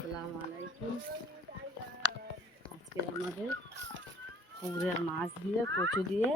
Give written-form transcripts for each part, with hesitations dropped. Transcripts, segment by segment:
আসসালামু আলাইকুম। আজকে আমাদের পুকুরের মাছ দিয়ে কচু দিয়ে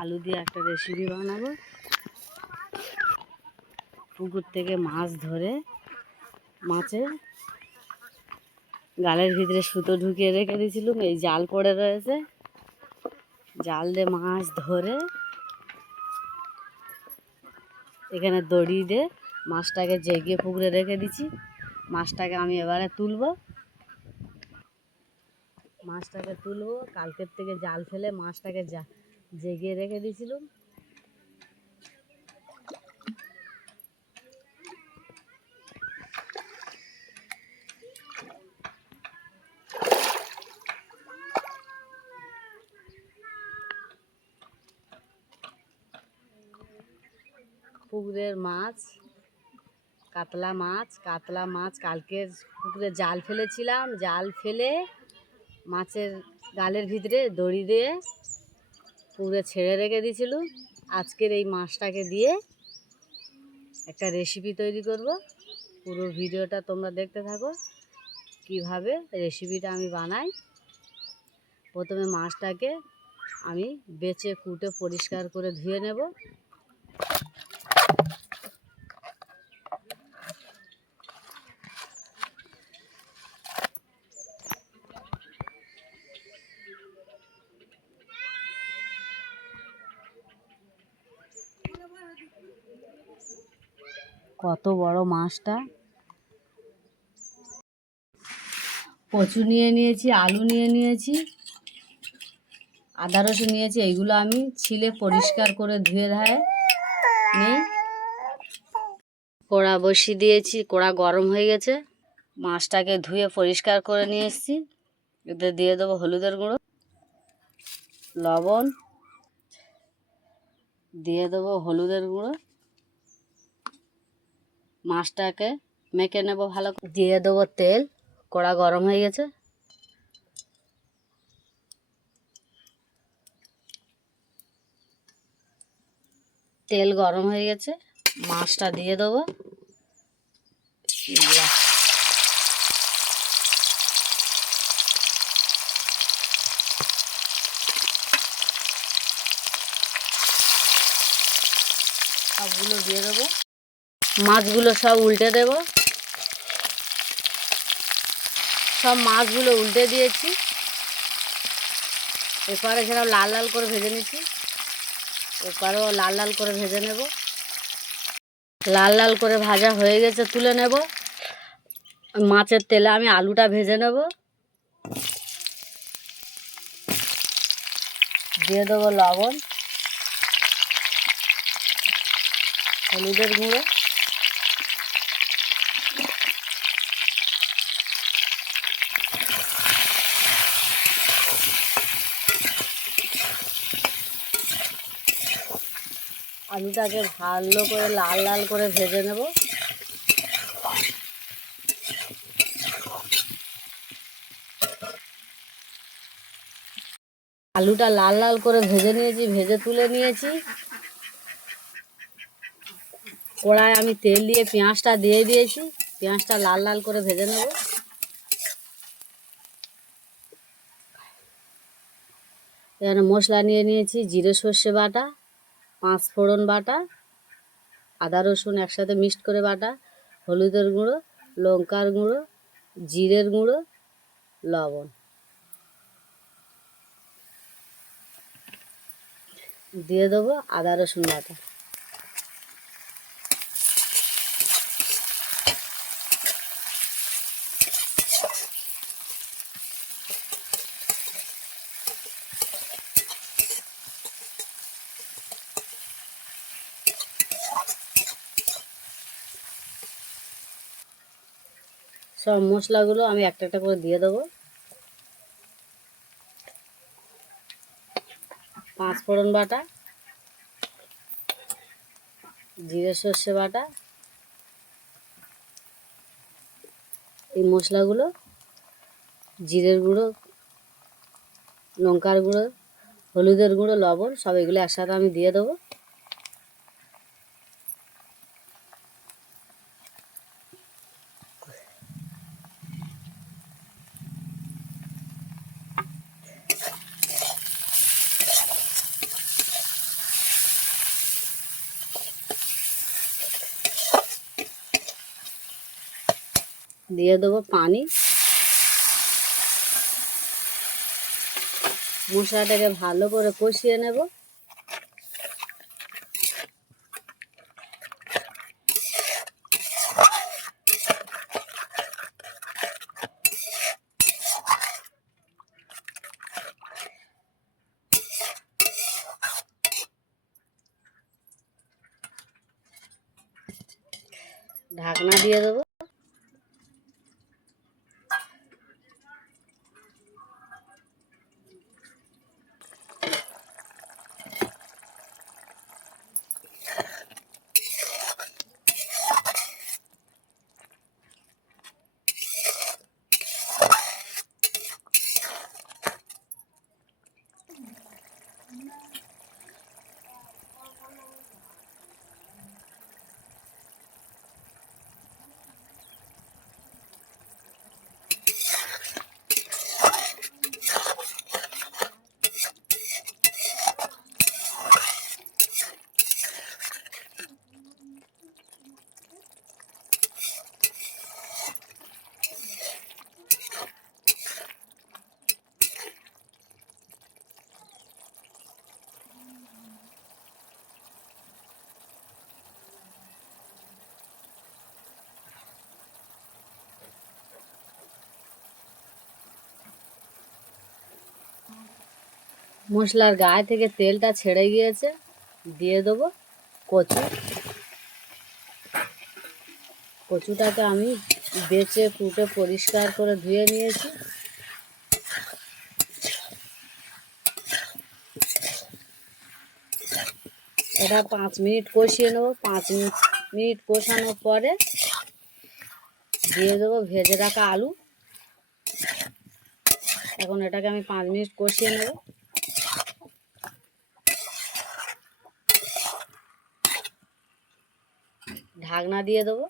আলু দিয়ে একটা রেসিপি বানাবো। পুকুর থেকে মাছ ধরে মাছের গালের ভিতরে সুতো ঢুকিয়ে রেখে দিয়েছিলাম, এই জাল পড়ে রয়েছে। জাল দিয়ে মাছ ধরে এখানে দড়ি দিয়ে মাছটাকে জেগে পুকুরে রেখে দিচ্ছি। মাছটাকে আমি এবারে তুলবো। কালকের থেকে জাল ফেলে মাছটাকে জেগিয়ে রেখে দিয়েছিলাম। পুকুরের মাছ কাতলা মাছ কালকের পুকুরে জাল ফেলেছিলাম। জাল ফেলে মাছের গালের ভিতরে দড়ি দিয়ে পুকুরে ছেড়ে রেখে দিয়েছিলাম। আজকের এই মাছটাকে দিয়ে একটা রেসিপি তৈরি করব। পুরো ভিডিওটা তোমরা দেখতে থাকো কিভাবে রেসিপিটা আমি বানাই। প্রথমে মাছটাকে আমি বেছে কুটে পরিষ্কার করে ধুয়ে নেব। কত বড় মাছটা! কচু নিয়ে নিয়েছি, আলু নিয়ে নিয়েছি, আদা রসুন নিয়েছি। এইগুলো আমি ছিলে পরিষ্কার করে ধুয়ে নিই। কড়া বসিয়ে দিয়েছি, কড়া গরম হয়ে গেছে। মাছটাকে ধুয়ে পরিষ্কার করে নিয়ে এসেছি। এতে দিয়ে দেবো হলুদের গুঁড়ো, লবণ, দিয়ে দেবো হলুদের গুঁড়ো। মাছটাকে মেখে নেব ভালো করে। দিয়ে দেবো তেল। কড়া গরম হয়ে গেছে। তেল গরম হয়ে গেছে, মাছটা দিয়ে দেবো। সবগুলো দিয়ে দেবো। মাছগুলো সব উল্টে দেব। সব মাছগুলো উল্টে দিয়েছি। এপারে যেরকম লাল লাল করে ভেজে নিচ্ছি, এপারেও লাল লাল করে ভেজে নেব। লাল লাল করে ভাজা হয়ে গেছে, তুলে নেব। মাছের তেলে আমি আলুটা ভেজে নেব। দিয়ে দেবো লবণ, হলুদের গুঁড়ো, আলুটাকে ভালো করে লাল লাল করে ভেজে নেব। আলুটা লাল লাল করে ভেজে নিয়েছি, ভেজে তুলে নিয়েছি। কড়ায় আমি তেল দিয়ে পেঁয়াজটা দিয়ে দিয়েছি। পেঁয়াজটা লাল লাল করে ভেজে নেব। এখানে মশলা নিয়ে নিয়েছি, জিরে সর্ষে বাটা, 5 ফোড়ন বাটা, আদা রসুন একসাথে মিক্সড করে বাটা, হলুদের গুঁড়ো, লঙ্কার গুঁড়ো, জিরের গুঁড়ো, লবণ দিয়ে দেবো। আদা রসুন বাটা, সব মশলাগুলো আমি একটা একটা করে দিয়ে দেবো। 5 ফোড়ন বাটা, জিরে সর্ষে বাটা, এই মশলাগুলো, জিরের গুঁড়ো, লঙ্কার গুঁড়ো, হলুদের গুঁড়ো, লবণ, সব এগুলো একসাথে আমি দিয়ে দেবো। দিয়ে দেবো পানি। মশলাটাকে ভালো করে কষিয়ে নেব। ঢাকনা দিয়ে দেবো। মশলার গায়ে থেকে তেলটা ছেড়ে গিয়েছে, দিয়ে দেবো কচু। কচুটাকে আমি বেছে কুটে পরিষ্কার করে ধুয়ে নিয়েছি। এটা 5 মিনিট কষিয়ে নেবো। 5 মিনিট কষানোর পরে দিয়ে দেবো ভেজে রাখা আলু। এখন এটাকে আমি 5 মিনিট কষিয়ে নেব। ঢাকনা দিয়ে দেবো।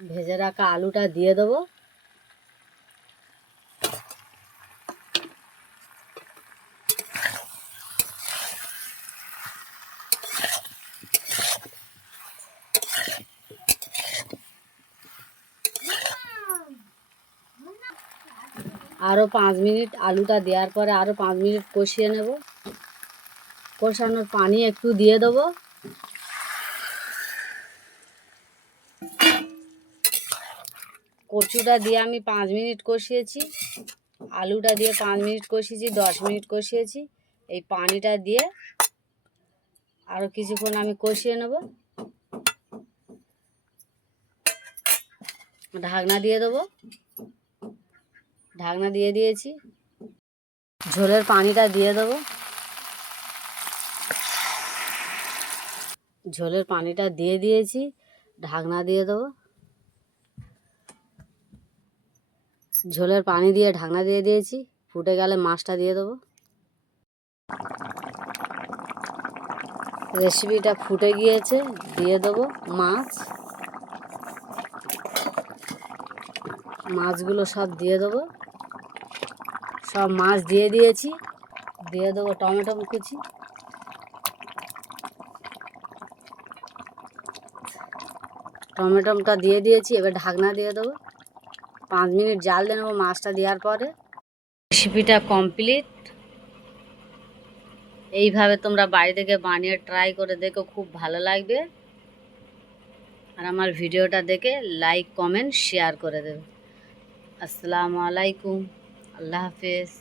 ভেজে রাখা আলুটা দিয়ে দেবো। আরও 5 মিনিট আলুটা দেওয়ার পরে আরও 5 মিনিট কষিয়ে নেব। কষানোর পানি একটু দিয়ে দেবো। কচুটা দিয়ে আমি 5 মিনিট কষিয়েছি, আলুটা দিয়ে 5 মিনিট কষিয়েছি, 10 মিনিট কষিয়েছি। এই পানিটা দিয়ে আরও কিছুক্ষণ আমি কষিয়ে নেব। ঢাকনা দিয়ে দেবো। ঢাকনা দিয়ে দিয়েছি। ঝোলের পানিটা দিয়ে দেবো। ঝোলের পানিটা দিয়ে দিয়েছি। ঢাকনা দিয়ে দেবো। ঝোলের পানি দিয়ে ঢাকনা দিয়ে দিয়েছি। ফুটে গেলে মাছটা দিয়ে দেবো। রেসিপিটা ফুটে গিয়েছে, দিয়ে দেবো মাছ। মাছগুলো সব দিয়ে দেবো। সব মাছ দিয়ে দিয়েছি। দিয়ে দেবো টমেটো কুচি। টমেটোটা দিয়ে দিয়েছি। এবার ঢাকনা দিয়ে দেবো। 5 মিনিট জাল দিয়ে নেবো মাছটা দেওয়ার পরে। রেসিপিটা কমপ্লিট। এইভাবে তোমরা বাড়ি থেকে বানিয়ে ট্রাই করে দেখো, খুব ভালো লাগবে। আর আমার ভিডিওটা দেখে লাইক কমেন্ট শেয়ার করে দেবে। আসসালামু আলাইকুম। আল্লাহ হাফেজ।